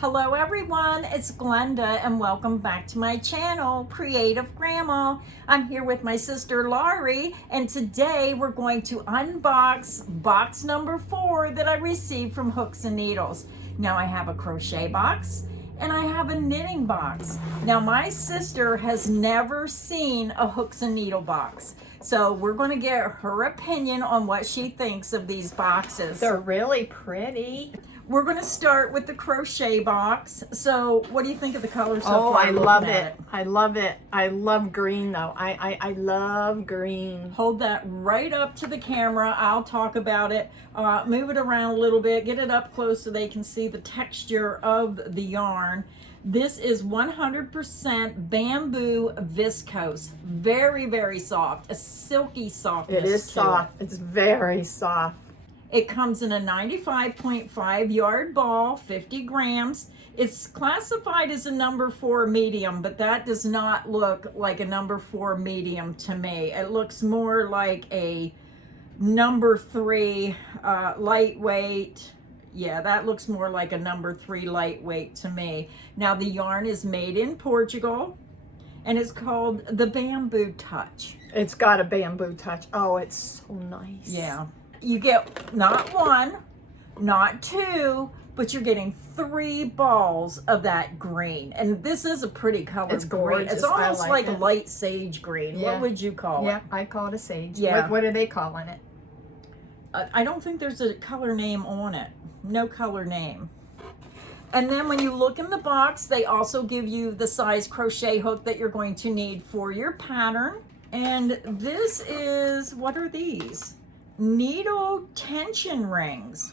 Hello everyone, it's Glenda and welcome back to my channel, Creative Grandma. I'm here with my sister Laurie and today we're going to unbox box number 4 that I received from Hooks and Needles. Now I have a crochet box and I have a knitting box. Now my sister has never seen a Hooks and Needle box. So we're going to get her opinion on what she thinks of these boxes. They're really pretty. We're going to start with the crochet box. So what do you think of the color so far? I love it. I love it. I love green though. I love green. Hold that right up to the camera. I'll talk about it. Move it around a little bit. Get it up close so they can see the texture of the yarn. This is 100% bamboo viscose. Very, very soft. A silky softness. It is soft. It's very soft. It comes in a 95.5 yard ball, 50 grams. It's classified as a number 4 medium, but that does not look like a number 4 medium to me. It looks more like a number 3 lightweight. Yeah, that looks more like a number 3 lightweight to me. Now the yarn is made in Portugal and it's called the Bamboo Touch. It's got a bamboo touch. Oh, it's so nice. Yeah. You get not 1, not 2, but you're getting 3 balls of that green. And this is a pretty color. It's gorgeous. It's almost I like it. light sage green. Yeah. What would you call it? Yeah, I call it a sage. Yeah. What are they calling it? I don't think there's a color name on it. No color name. And then when you look in the box, they also give you the size crochet hook that you're going to need for your pattern. And this is, what are these? Needle tension rings.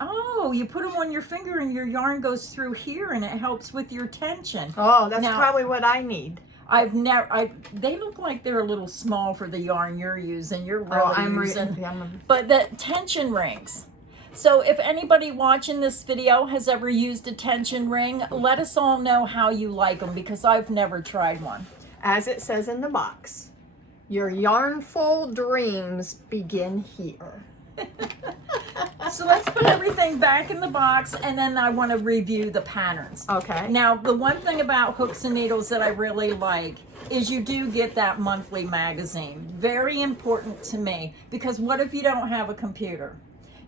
Oh, you put them on your finger and your yarn goes through here and it helps with your tension. Oh, that's now, probably what I need. They look like they're a little small for the yarn you're using. You're really using. But the tension rings. So if anybody watching this video has ever used a tension ring, let us all know how you like them because I've never tried one. As it says in the box, your yarnful dreams begin here. So let's put everything back in the box and then I want to review the patterns. Okay. Now, the one thing about Hooks and Needles that I really like is you do get that monthly magazine. Very important to me because what if you don't have a computer?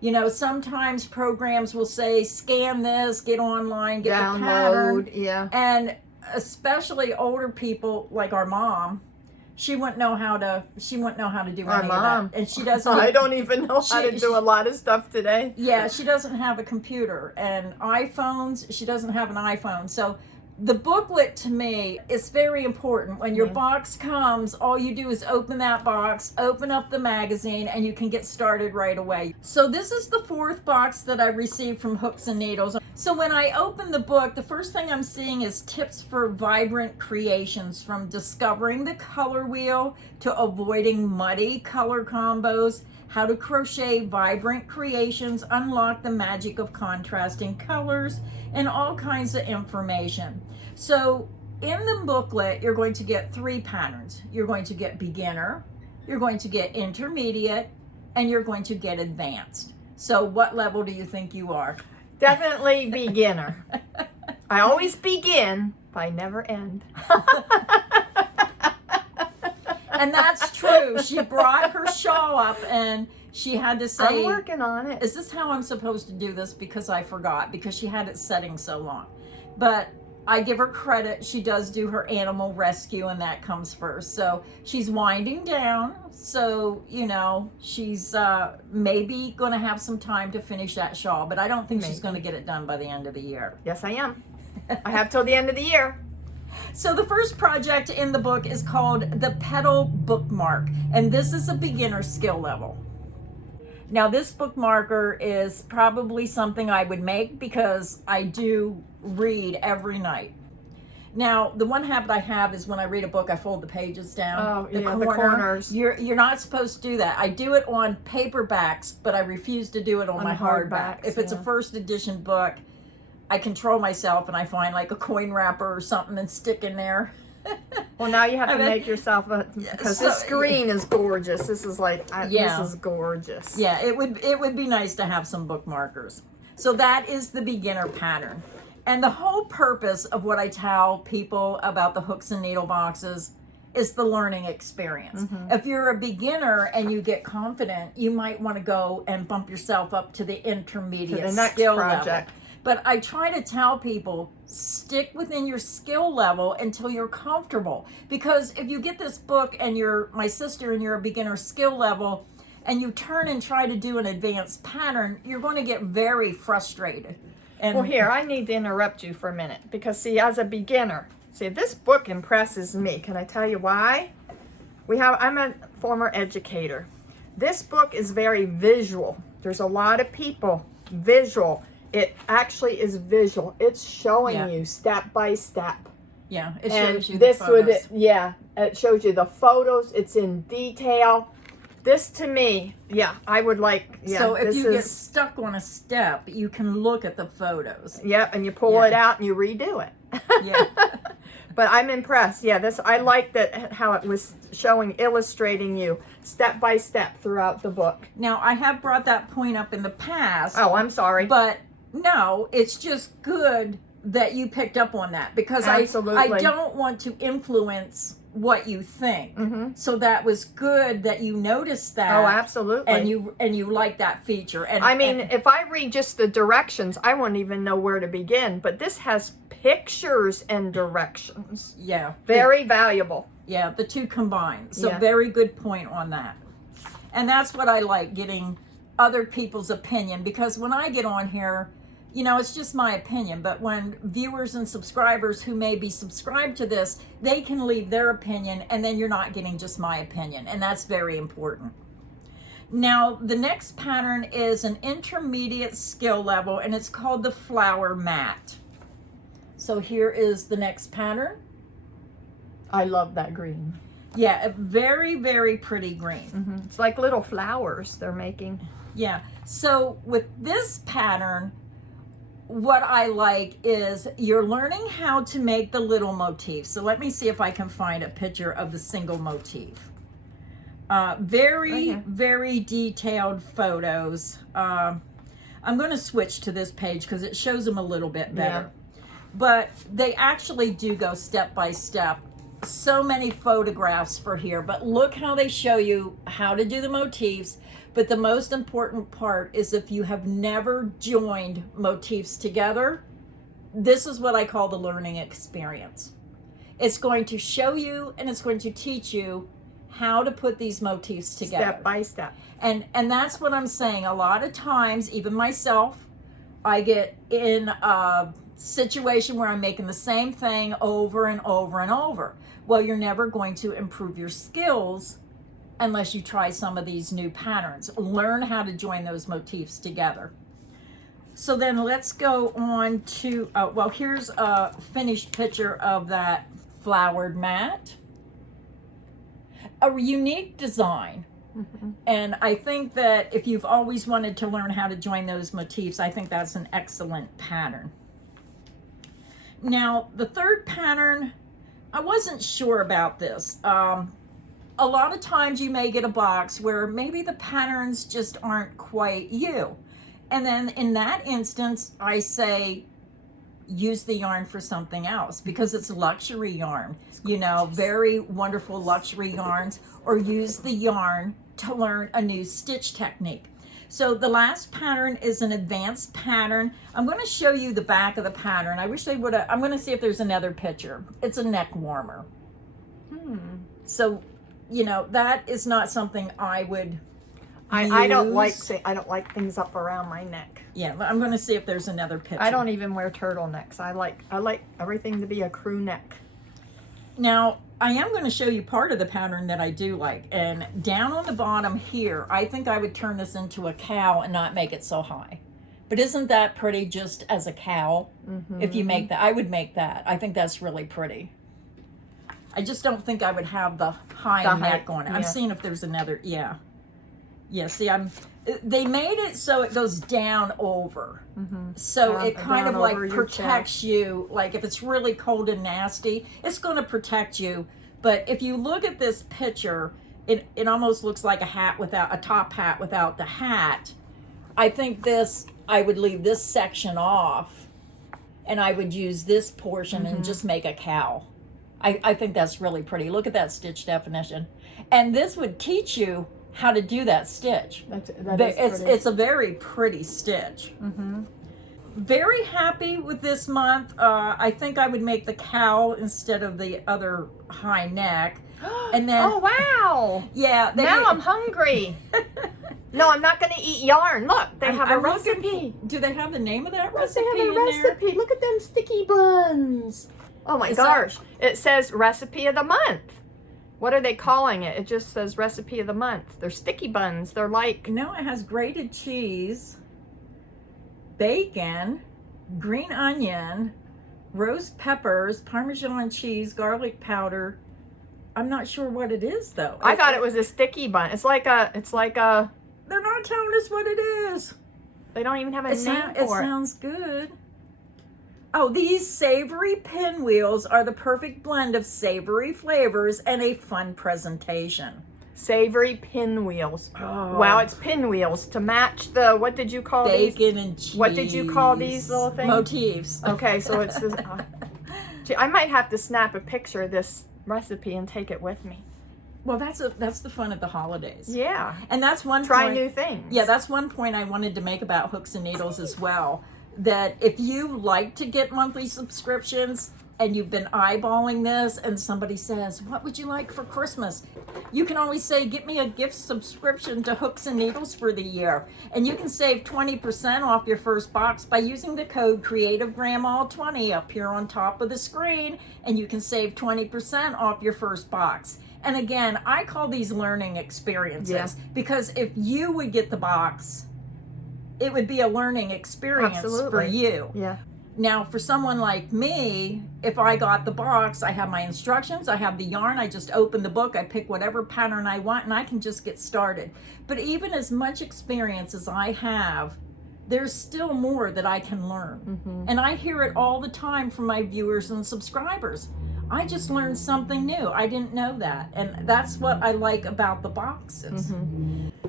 You know, sometimes programs will say, scan this, get online, get the pattern. Yeah. And especially older people like our mom, she wouldn't know how to do any of that. And she doesn't. I don't even know how to do a lot of stuff today. Yeah, she doesn't have a computer and iPhones. She doesn't have an iPhone. So the booklet to me is very important. When your box comes, all you do is open that box, open up the magazine, and you can get started right away. So this is the 4th box that I received from Hooks and Needles. So when I open the book, the first thing I'm seeing is tips for vibrant creations, from discovering the color wheel to avoiding muddy color combos, how to crochet vibrant creations, unlock the magic of contrasting colors, and all kinds of information. So in the booklet, you're going to get 3 patterns. You're going to get beginner, you're going to get intermediate, and you're going to get advanced. So what level do you think you are? Definitely beginner. I always begin, but I never end. And that's true. She brought her shawl up and she had to say, I'm working on it. Is this how I'm supposed to do this? Because I forgot, because she had it setting so long. But I give her credit. She does do her animal rescue and that comes first. So she's winding down. So, you know, she's maybe going to have some time to finish that shawl, but I don't think she's going to get it done by the end of the year. Yes, I am. I have till the end of the year. So the first project in the book is called the Petal Bookmark, and this is a beginner skill level. Now this bookmarker is probably something I would make because I do read every night. Now the one habit I have is when I read a book, I fold the pages down. The corners. You're not supposed to do that. I do it on paperbacks, but I refuse to do it on my hardback. If it's a first edition book, I control myself and I find like a coin wrapper or something and stick in there. Well, now you have to make yourself a, because this screen is gorgeous. This is like, this is gorgeous. Yeah, it would be nice to have some bookmarkers. So that is the beginner pattern. And the whole purpose of what I tell people about the hooks and needle boxes is the learning experience. If you're a beginner and you get confident, you might want to go and bump yourself up to the intermediate To the next skill project. level. But I try to tell people, stick within your skill level until you're comfortable. Because if you get this book and you're my sister and you're a beginner skill level and you turn and try to do an advanced pattern, you're going to get very frustrated. And Well, here, I need to interrupt you for a minute because, see, as a beginner, see, this book impresses me. Can I tell you why? I'm a former educator. This book is very visual. There's a lot of people, visual. It actually is visual. It's showing you step by step. Yeah, it And shows you the photos. it shows you the photos. It's in detail. This to me, I would like, So if you get stuck on a step, you can look at the photos. Yep, and you pull it out and you redo it. Yeah. But I'm impressed. Yeah, I like that how it was illustrating you step by step throughout the book. Now, I have brought that point up in the past. Oh, I'm sorry. But no, it's just good that you picked up on that because Absolutely. I don't want to influence what you think. So that was good that you noticed that. Oh, absolutely. And you like that feature. And I mean, if I read just the directions, I wouldn't even know where to begin. But this has pictures and directions. Yeah. Very valuable. Yeah, the two combined. So Yeah. very good point on that. And that's what I like, getting other people's opinion, because when I get on here, it's just my opinion, but when viewers and subscribers who may be subscribed to this, they can leave their opinion, and then you're not getting just my opinion, and that's very important. Now, the next pattern is an intermediate skill level, and it's called the flower mat. So here is the next pattern. I love that green. Yeah, a very, very pretty green. It's like little flowers they're making. Yeah, so with this pattern, what I like is you're learning how to make the little motifs. So let me see if I can find a picture of the single motif. Very detailed photos. I'm going to switch to this page because it shows them a little bit better. But they actually do go step by step. So many photographs for here, but look how they show you how to do the motifs. But the most important part is if you have never joined motifs together, this is what I call the learning experience. It's going to show you and it's going to teach you how to put these motifs together. Step by step. And that's what I'm saying. A lot of times, even myself, I get in a situation where I'm making the same thing over and over and over. Well, you're never going to improve your skills unless you try some of these new patterns. Learn how to join those motifs together. So then let's go on to, well, here's a finished picture of that flowered mat. A unique design. And I think that if you've always wanted to learn how to join those motifs, I think that's an excellent pattern. Now, the third pattern, I wasn't sure about this. A lot of times you may get a box where maybe the patterns just aren't quite you. And then in that instance, I say, use the yarn for something else because it's luxury yarn, very wonderful luxury yarns, or use the yarn to learn a new stitch technique. So the last pattern is an advanced pattern. I'm going to show you the back of the pattern. I wish they would have, I'm going to see if there's another picture. It's a neck warmer. So, that is not something I would I don't like things up around my neck. Yeah, I'm going to see if there's another picture. I don't even wear turtlenecks. I like everything to be a crew neck. Now, I am going to show you part of the pattern that I do like. And down on the bottom here, I think I would turn this into a cowl and not make it so high. But isn't that pretty just as a cowl? If you make that, I would make that. I think that's really pretty. I just don't think I would have the high neck on it. I'm seeing if there's another, yeah, see, they made it so it goes down over. So it kind of like protects you. Like if it's really cold and nasty, it's going to protect you. But if you look at this picture, it almost looks like a top hat without the hat. I think I would leave this section off and I would use this portion and just make a cowl. I think that's really pretty. Look at that stitch definition. And this would teach you how to do that stitch. It's a very pretty stitch. Very happy with this month. I think I would make the cowl instead of the other high neck. And then, oh wow! Yeah. Now I'm hungry. No, I'm not going to eat yarn. Look, they have a recipe. Do they have the name of that Yes, recipe? they have a recipe. Look at them sticky buns. Oh my gosh! It says recipe of the month. What are they calling it? It just says recipe of the month. They're sticky buns. They're like... No, it has grated cheese, bacon, green onion, roast peppers, Parmesan cheese, garlic powder. I'm not sure what it is though. I thought it was a sticky bun. It's like a... They're not telling us what it is. They don't even have a name for it. It sounds good. Oh, these savory pinwheels are the perfect blend of savory flavors and a fun presentation. Savory pinwheels. Oh. Wow, it's pinwheels to match the, what did you call these? Bacon and cheese. What did you call these little things? Motifs. Okay, so it's this. I might have to snap a picture of this recipe and take it with me. Well, that's the fun of the holidays. Yeah. And that's one Try point, new things. Yeah, that's one point I wanted to make about Hooks and Needles as well. That if you like to get monthly subscriptions and you've been eyeballing this and somebody says, what would you like for Christmas? You can always say, get me a gift subscription to Hooks and Needles for the year. And you can save 20% off your first box by using the code CreativeGrandma20 up here on top of the screen. And you can save 20% off your first box. And again, I call these learning experiences because if you would get the box, it would be a learning experience for you. Yeah. Now, for someone like me, if I got the box, I have my instructions, I have the yarn, I just open the book, I pick whatever pattern I want, and I can just get started. But even as much experience as I have, there's still more that I can learn. And I hear it all the time from my viewers and subscribers. I just learned something new. I didn't know that. And that's what I like about the boxes.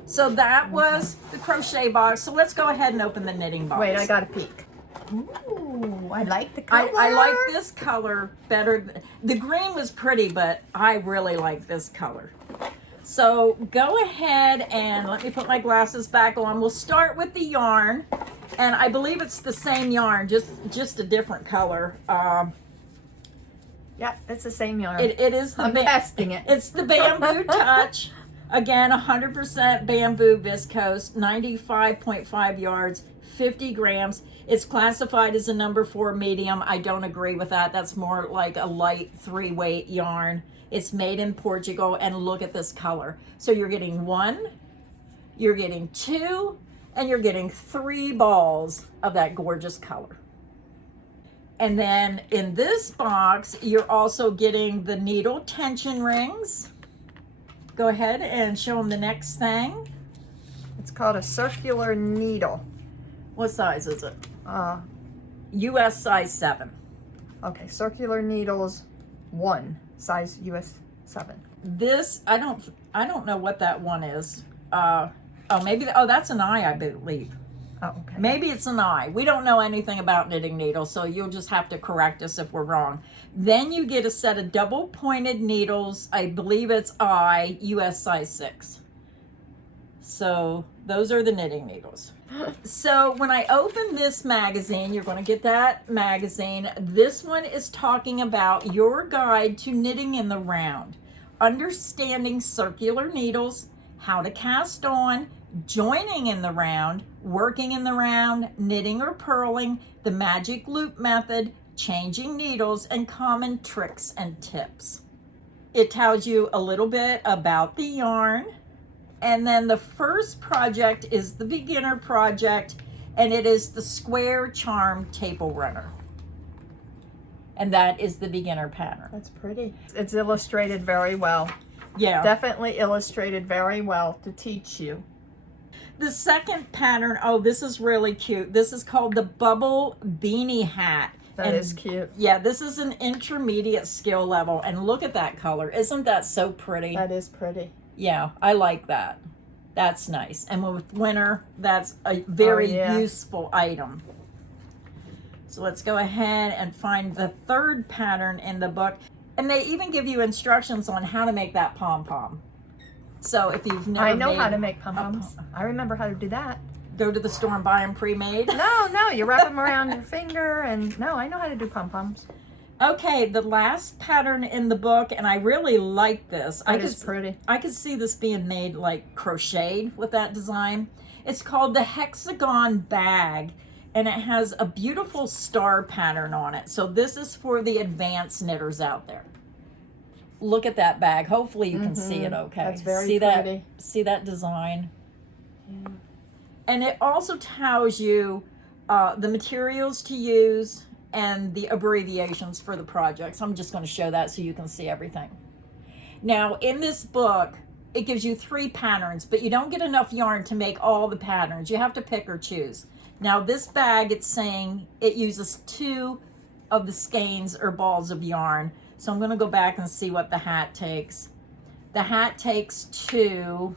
So that was the crochet box. So let's go ahead and open the knitting box. Wait, I got to peek. Ooh, I like the color. I like this color better. The green was pretty, but I really like this color. So go ahead and let me put my glasses back on. We'll start with the yarn. And I believe it's the same yarn, just a different color. Yeah, it's the same yarn. It is the I'm testing it. It's the Bamboo Touch. Again, 100% bamboo viscose, 95.5 yards, 50 grams. It's classified as a number 4 medium. I don't agree with that. That's more like a light 3-weight yarn. It's made in Portugal, and look at this color. So you're getting 1, you're getting 2, and you're getting 3 balls of that gorgeous color. And then in this box, you're also getting the needle tension rings. Go ahead and show them the next thing. It's called a circular needle. What size is it? US size 7. Okay, circular needles 1, size US 7. This, I don't know what that one is. That's an eye, I believe. Oh, okay. Maybe it's an eye. We don't know anything about knitting needles, so you'll just have to correct us if we're wrong. Then you get a set of double pointed needles. I believe it's eye, US size 6. So those are the knitting needles. So when I open this magazine, you're going to get that magazine. This one is talking about your guide to knitting in the round, understanding circular needles, how to cast on, joining in the round, working in the round, knitting or purling, the magic loop method, changing needles, and common tricks and tips. It tells you a little bit about the yarn. And then the first project is the beginner project, and it is the square charm table runner. And that is the beginner pattern. That's pretty. It's illustrated very well. Yeah. Definitely illustrated very well to teach you. The second pattern, oh, this is really cute. This is called the Bubble Beanie Hat. That is cute. Yeah, this is an intermediate skill level. And look at that color. Isn't that so pretty? That is pretty. Yeah, I like that. That's nice. And with winter, that's a very useful item. So let's go ahead and find the third pattern in the book. And they even give you instructions on how to make that pom-pom. So if you've never I know made how to make pom-poms. I remember how to do that. go to the store and buy them pre-made. No, you wrap them around your finger, and no, I know how to do pom-poms. Okay, the last pattern in the book, and I really like this. It is pretty. I could see this being made like crocheted with that design. It's called the hexagon bag, and it has a beautiful star pattern on it. So this is for the advanced knitters out there. Look at that bag. Hopefully you can see it okay. That's very see pretty. See that design? Yeah. And it also tells you the materials to use and the abbreviations for the projects. I'm just going to show that so you can see everything. Now, in this book, it gives you 3 patterns, but you don't get enough yarn to make all the patterns. You have to pick or choose. Now, this bag, it's saying it uses 2 of the skeins or balls of yarn. So I'm going to go back and see what the hat takes. The hat takes 2,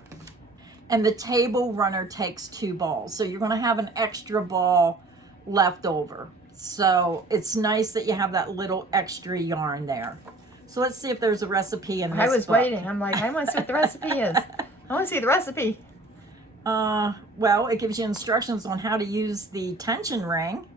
and the table runner takes 2 balls. So you're going to have an extra ball left over. So it's nice that you have that little extra yarn there. So let's see if there's a recipe in this I was book. waiting. I'm like, I want to see what the recipe is. I want to see the recipe. Well, it gives you instructions on how to use the tension ring.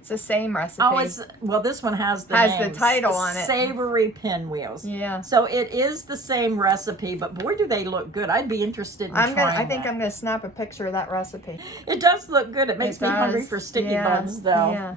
It's the same recipe. Oh, well, this one has the the title on it. Savory pinwheels. Yeah. So it is the same recipe, but boy, do they look good. I'd be interested in trying I think that. I'm gonna snap a picture of that recipe. It does look good. It makes me hungry does. for sticky Yeah, buns, though. Yeah.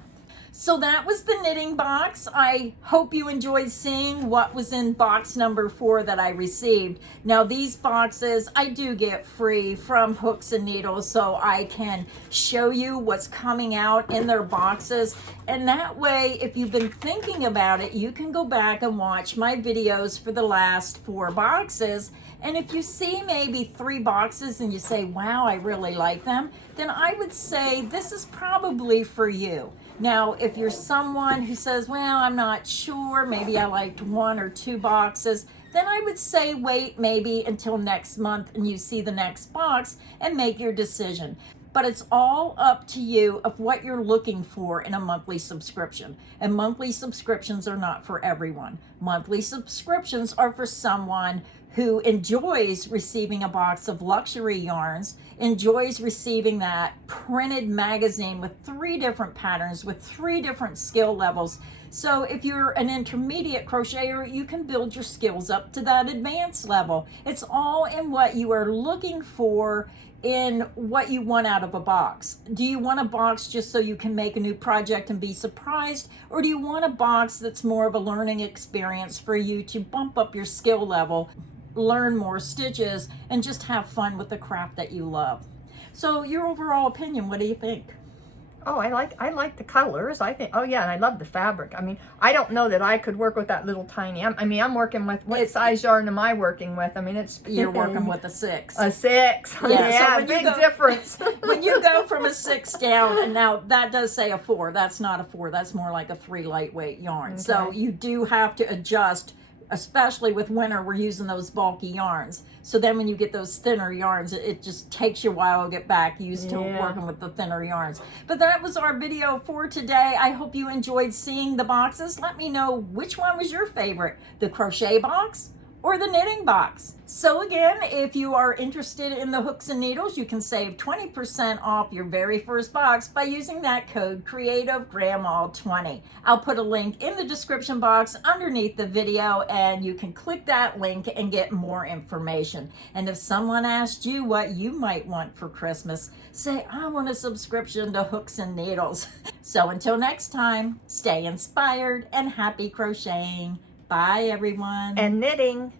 So that was the knitting box. I hope you enjoyed seeing what was in box number 4 that I received. Now these boxes I do get free from Hooks and Needles, so I can show you what's coming out in their boxes. And that way, if you've been thinking about it, you can go back and watch my videos for the last 4 boxes. And if you see maybe 3 boxes and you say, wow, I really like them, then I would say this is probably for you. Now, if you're someone who says, well, I'm not sure, maybe I liked 1 or 2 boxes, then I would say wait maybe until next month and you see the next box and make your decision. But it's all up to you of what you're looking for in a monthly subscription. And monthly subscriptions are not for everyone. Monthly subscriptions are for someone who enjoys receiving a box of luxury yarns, enjoys receiving that printed magazine with 3 different patterns, with 3 different skill levels. So if you're an intermediate crocheter, you can build your skills up to that advanced level. It's all in what you are looking for, in what you want out of a box. Do you want a box just so you can make a new project and be surprised? Or do you want a box that's more of a learning experience for you to bump up your skill level, learn more stitches, and just have fun with the craft that you love? So your overall opinion, what do you think? Oh, I like the colors. I think, oh yeah, and I love the fabric. I mean, I don't know that I could work with that little tiny, I'm working with, what size yarn am I working with? I mean, You're working with a 6. A 6. Yeah, so big difference. When you go from a 6 down, and now that does say a 4, that's not a 4, that's more like a 3 lightweight yarn. Okay. So you do have to adjust, especially with winter, we're using those bulky yarns. So then when you get those thinner yarns, it just takes you a while to get back used to working with the thinner yarns. But that was our video for today. I hope you enjoyed seeing the boxes. Let me know which one was your favorite, the crochet box or the knitting box. So again, if you are interested in the Hooks and Needles, you can save 20% off your very first box by using that code CreativeGrandma20. I'll put a link in the description box underneath the video, and you can click that link and get more information. And if someone asked you what you might want for Christmas, say, I want a subscription to Hooks and Needles. So until next time, stay inspired and happy crocheting. Bye, everyone. And knitting.